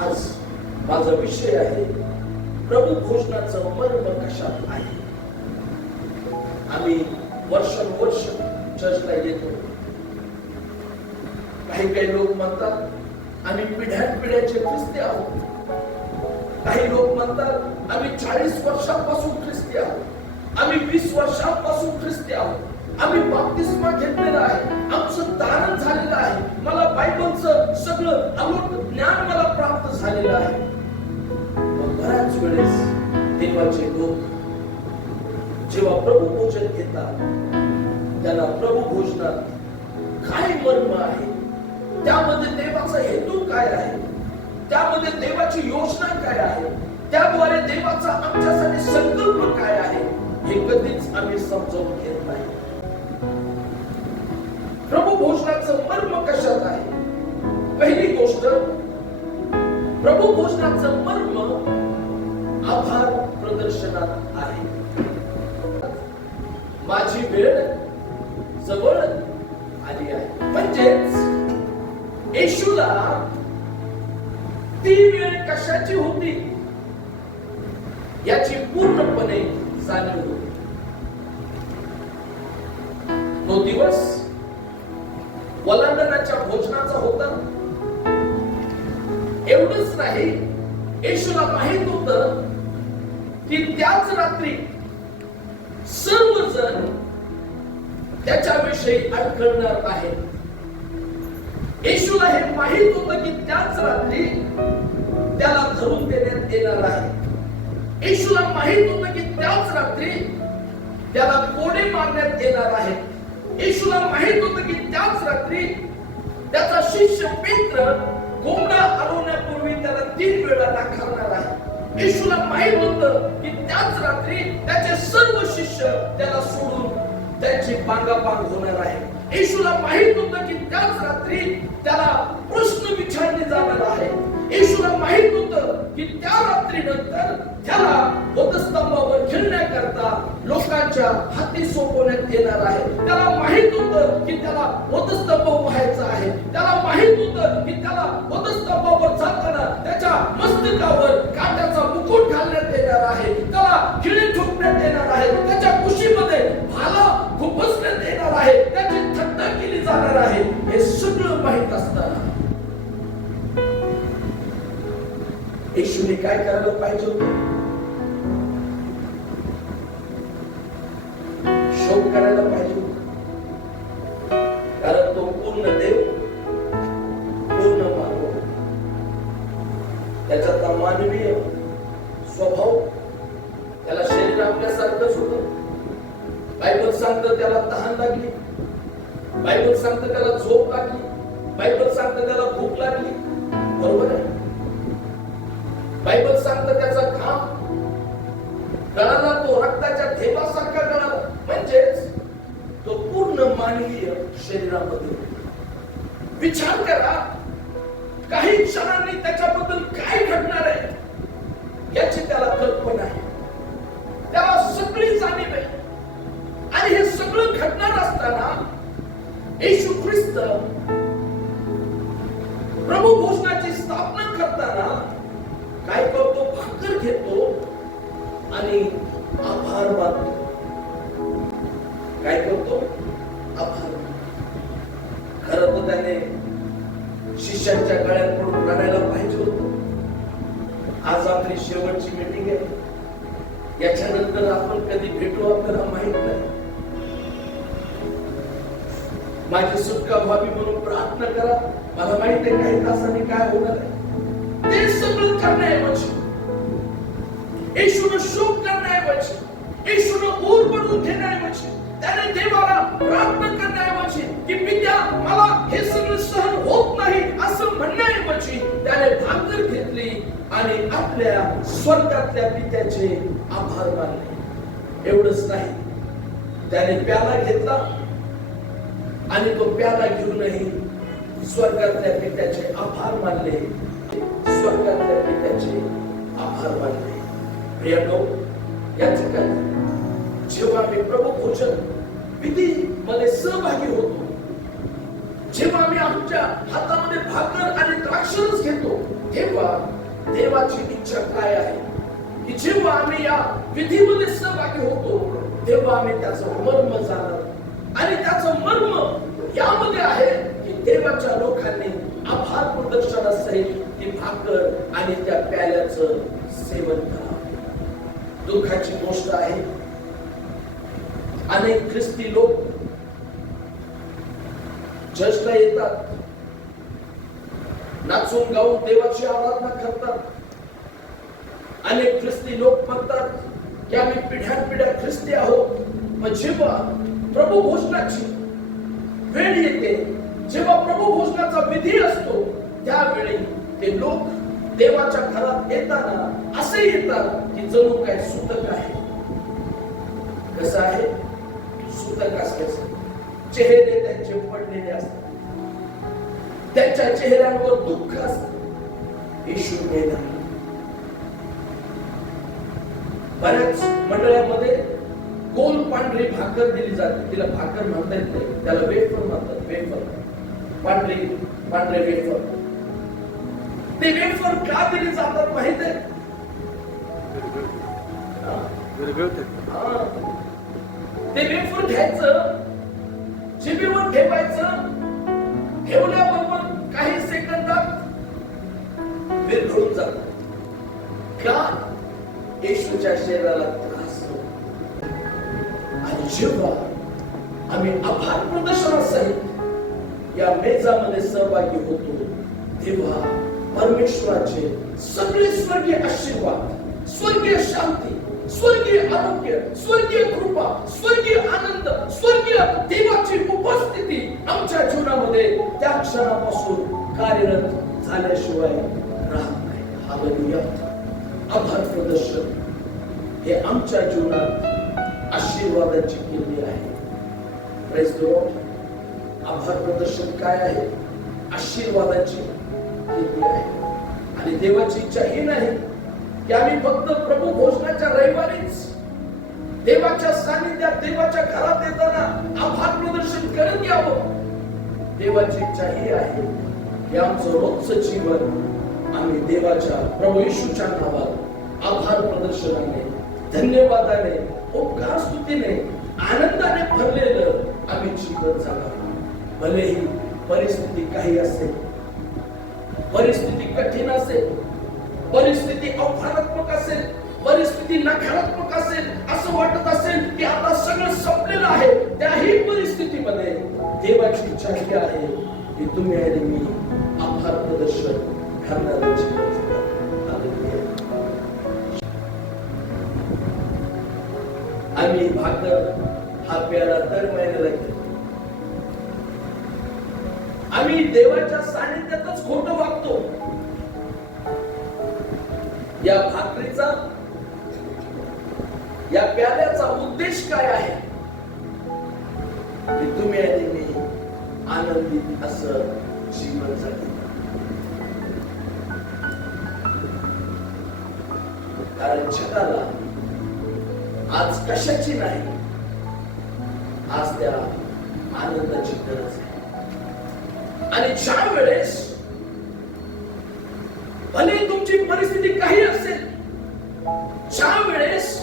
आज माझा विषय आहे प्रभू भोजनाचं मर्म कशात आहे. आम्ही वर्षानुवर्ष चर्चला येतो. काही लोक म्हणतात आम्ही पिढ्यानपिढ्याचे ख्रिस्ती आहोत. काही लोक म्हणतात आम्ही 40 वर्षांपासून ख्रिस्ती आहोत. आम्ही 20 वर्षांपासून ख्रिस्ती आहोत. आम्ही बाप्तिस्मा घेतलेला आहे. आमचं दान झालेलं आहे. मला बायबलचं सगळं अमूल्य ज्ञान मला प्राप्त झालेलं आहे. बऱ्याच वेळेस देवाचे लोक जेव्हा प्रभू भोजन घेतात त्याला प्रभू भोजनात काय मर्म आहे, त्यामध्ये देवाचा हेतू काय आहे, त्यामध्ये देवाची योजना काय आहे, त्याद्वारे देवाचा आमच्यासाठी संकल्प काय आहे, हे कधीच आम्ही समजावून घेत नाही. प्रभू भोजनाचं मर्म कशात आहे? पहिली गोष्ट, प्रभू भोजनाचं मर्म आभार प्रदर्शनात आहे. माझी वेळ जवळ आली आहे. म्हणजेच येशूला ती वेळ कशाची होती याची पूर्णपणे जाणीव होती. तो दिवस वलांडण्याच्या भोजनाचा होता. एवढंच नाही, येशूला माहित होतं की त्याच रात्री सर्वजण त्याच्याविषयी अडखळणार आहेत. येशूला हे माहित होतं की त्याच रात्री त्याला धरून देण्यात येणार आहे. येशूला माहित होतं की त्याच रात्री त्याला कोडे मारण्यात येणार आहे. येशूला माहित होतं की त्याच रात्री त्याचा शिष्य पेत्र कोंबडा हरवण्यापूर्वी त्याला 3 वेळा नाकारणार आहे. येशूला माहित होतं की त्याच रात्री त्याचे सर्व शिष्य त्याला सोडून त्याची पांगापांग होणार आहे. येशूला माहित होतं की त्याच रात्री त्याला प्रश्न विचारले जाणार आहे. येशूला माहित होतं की त्या रात्रीनंतर त्याला वधस्तंभावर खेळण्याकरता लोकांच्या हाती सोपवण्यात येणार आहे. त्याला माहित होतं की त्याला वधस्तंभ व्हायचा आहे. त्याला माहित होतं की त्याला वधस्तंभावर जाताना त्याच्या मस्तकावर काट्याचा मुकुट घालण्यात येणार आहे. त्याला खिळे ठोकण्यात येणार आहे. त्याच्या कुशीमध्ये भाला खुपसण्यात येणार आहे. त्याची थट्टा केली जाणार आहे. हे सगळं माहित असताना येशूने काय करायला पाहिजे होतं? शोक करायला पाहिजे होतं. कारण तो पूर्ण देव, पूर्ण मानव. त्याच्यातला मानवीय स्वभाव, त्याला शरीर आपल्यासारखंच होतं. बायबल सांगतं त्याला तहान लागली. बायबल सांगतं त्याला झोप लागली. बायबल सांगतं त्याला भूक लागली. बरोबर आहे? बायबल सांगतं त्याचा घाम गळाला, तो रक्ताच्या थेंबासारखा गळाला. म्हणजेच तो पूर्ण मानवीय शरीरामध्ये. विचार करा, काही क्षणांनी त्याच्याबद्दल काय घडणार आहे याची त्याला कल्पना आहे. त्याला सगळी जाणीव आहे. आणि हे सगळं घडणार असताना येशू ख्रिस्त प्रभू भोजनाची स्थापना करताना काय करतो? भाकर घेतो आणि आभार मानतो. काय करतो? आभार. खरं तर त्याने शिष्यांच्या गळ्यात पडून रडायला पाहिजे होतं. आज आपली शेवटची मीटिंग आहे. याच्यानंतर आपण कधी भेटू आपल्याला माहित नाही. माझी सुटका व्हावी म्हणून प्रार्थना करा. मला माहित आहे काही तासांनी काय होणार आहे. ते सगळं करण्याऐवजी, येशूने शोक करण्याऐवजी, येशूने ओर बनवून घेण्याऐवजी, त्याने देवाला प्रार्थना करण्याऐवजी की पित्या मला हे सगळं सहन होत नाही असं म्हणण्याऐवजी त्याने भाकर घेतली आणि आपल्या स्वर्गातल्या पित्याचे आभार मानले. एवढंच नाही, त्याने प्याला घेतला आणि तो प्याला घेऊनही स्वर्गातल्या पित्याचे आभार मानले. स्वर्गातल्या पित्याचे आभार मानले. प्रियनो, याचं काय? जेव्हा मी प्रभू भोजन विधी मध्ये सहभागी होतो, जेव्हा मी आमच्या हातामध्ये भाकर आणि द्राक्षरस घेतो, तेव्हा देवाची इच्छा काय आहे की जेव्हा आम्ही या विधीमध्ये सहभागी होतो तेव्हा आम्ही त्याचं मर्म जाणत आणि त्याचं मर्म यामध्ये आहे की देवाच्या लोकांनी आभार प्रदर्शनासहित ती भाकर आणि त्या प्याल्याचं सेवन करावं. दुःखाची गोष्ट आहे अनेक ख्रिस्ती लोक चर्चला येतात, नाचून गाऊन देवाची आराधना करतात. अनेक ख्रिस्ती लोक म्हणतात की आम्ही पिढ्यानपिढ्या ख्रिस्ती आहोत. पण जेव्हा प्रभू भोजनाची वेळ येते, जेव्हा प्रभू भोजनाचा विधी असतो, त्यावेळी ते लोक देवाच्या घरात येताना असे येतात की जणू काय सूतक आहे. कसं आहे? सूतक असल्याचं चेहरे त्यांचे पडलेले असतात, त्यांच्या चेहऱ्यांवर दुःख असतं. येशू मेला. बऱ्याच मंडळामध्ये गोल पांढरी भाकर दिली जाते. तिला भाकर म्हणता येत नाही, त्याला वेफर म्हणतात. वेफर, पांढरे वेफर. ते वेफर का दिली जातात माहित आहे? ते वेफर घ्यायचं, जिभेवर ठेवायचं, ठेवल्याबरोबर काही सेकंदात विरघळून जात. का? येशूच्या शरीराला त्रास होतो. आणि जेव्हा आम्ही आभार प्रदर्शनासहित या मेजामध्ये सहभागी होतो तेव्हा परमेश्वराचे सगळे स्वर्गीय आशीर्वाद, स्वर्गीय शांती, स्वर्गीय आरोग्य, स्वर्गीय कृपा, स्वर्गीय आनंद, स्वर्गीय देवाची उपस्थिती आमच्या जीवनामध्ये त्या क्षणापासून कार्यरत झाल्याशिवाय राहत नाही. हालेलुया. आभार प्रदर्शन हे आमच्या जीवनात आशीर्वादाची किल्ली आहे. Praise the Lord. आभार प्रदर्शन काय आहे? आशीर्वादाची किल्ली आहे. आणि देवाची इच्छा ही नाही की आम्ही फक्त प्रभू भोजनाच्या रविवारीच देवाच्या सानिध्यात, देवाच्या घरात येताना आभार प्रदर्शन करत यावं. देवाची इच्छा ही आहे की आमचं रोजचं जीवन आम्ही देवाच्या प्रभू येशूच्या नावात आभार प्रदर्शनाने, धन्यवादाने, उपकार स्तुतीने, आनंदाने भरलेलं आम्ही जीवन जगावं. भलेही परिस्थिती काही असेल, परिस्थिती कठीण असेल, परिस्थिती आव्हानात्मक असेल, परिस्थिती नकारात्मक असेल, असं वाटत असेल की आता सगळं संपलेलं आहे, त्याही परिस्थितीमध्ये देवाची इच्छा ही आहे की तुम्ही आणि मी आभार प्रदर्शन करणारं जीवन जगावं. आम्ही भाकर हा प्याला दर महिन्याला घेतो. आम्ही देवाच्या सानिध्यातच खोटं वागतो. या भाकरीचा, या प्याल्याचा उद्देश काय आहे? की तुम्ही आणि मी आनंदित असं जीवन जगू. कारण जगाला आज कशाची नाही, आज त्या आनंदाची गरज आहे. आणि ज्या वेळेस भले तुमची परिस्थिती काही असेल, ज्या वेळेस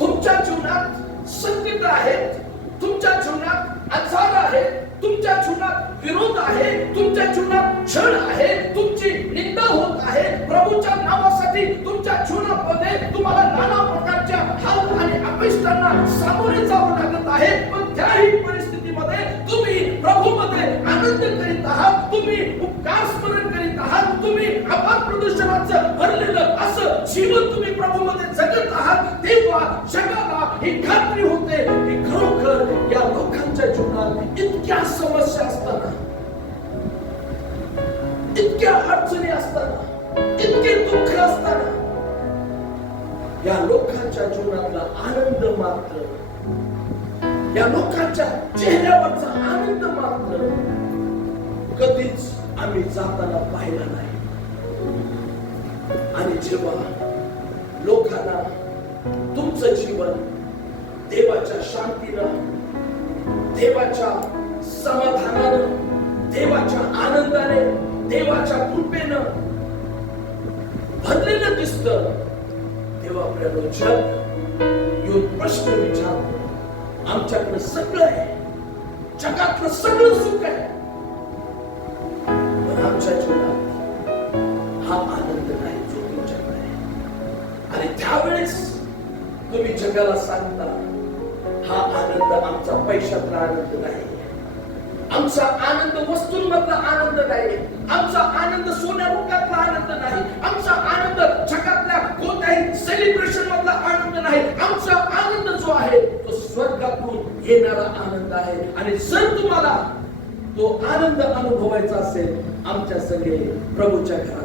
तुमच्या जीवनात संकट आहेत, तुमच्या जीवनात आजार आहे, तुमच्या जीवनात विरोध आहे, तुमच्या जीवनात छळ आहे, तुमची निंदा होत आहे, प्रभूच्या नावासाठी तुमच्या जीवनामध्ये तुम्हाला नाना प्रकारच्या हाल आणि अपेक्षांना सामोरे जावं लागत आहे. पण त्याही परिस्थितीमध्ये तुम्ही प्रभूमध्ये आनंद करीत आहात, तुम्ही उपकार स्मरण करीत आहात, तुम्ही आभार प्रदर्शनाचं भरलेलं असं जीवन तुम्ही प्रभूमध्ये जगत आहात, तेव्हा जगाला ही खात्री होते की खरोखर या लोकांच्या जीवनात इतक्या समस्या असताना, इतक्या अडचणी असताना, इतके दुःख असताना या लोकांच्या जीवनातला आनंद मात्र, या लोकांच्या चेहऱ्यावरचा आनंद मात्र कधीच आम्ही जाताना पाहिला नाही. आणि जेव्हा लोकांना तुमचं जीवन देवाच्या शांतीनं, देवाच्या समाधानानं, देवाच्या आनंदाने, देवाच्या कृपेनं असतं तेव्हा आपल्याला जग येऊन प्रश्न विचारतो. आमच्याकडे सगळं आहे, जगातलं सगळं सुख आहे, पण आमच्या जीवनात हा आनंद नाही जो तुमच्याकडे आहे. आणि त्यावेळेस तुम्ही जगाला सांगता हा आनंद आमचा पैशातला आनंद नाही, आमचा आनंद वस्तूंमधला आनंद नाही, आमचा आनंद सोन्या रुपयातला आनंद नाही, आमचा आनंद जगातल्या कोणत्याही सेलिब्रेशन मधला आनंद नाही. आमचा आनंद जो आहे तो स्वर्गातून येणारा आनंद आहे. आणि जर तुम्हाला तो आनंद अनुभवायचा असेल आमच्या सगळे प्रभूच्या घरात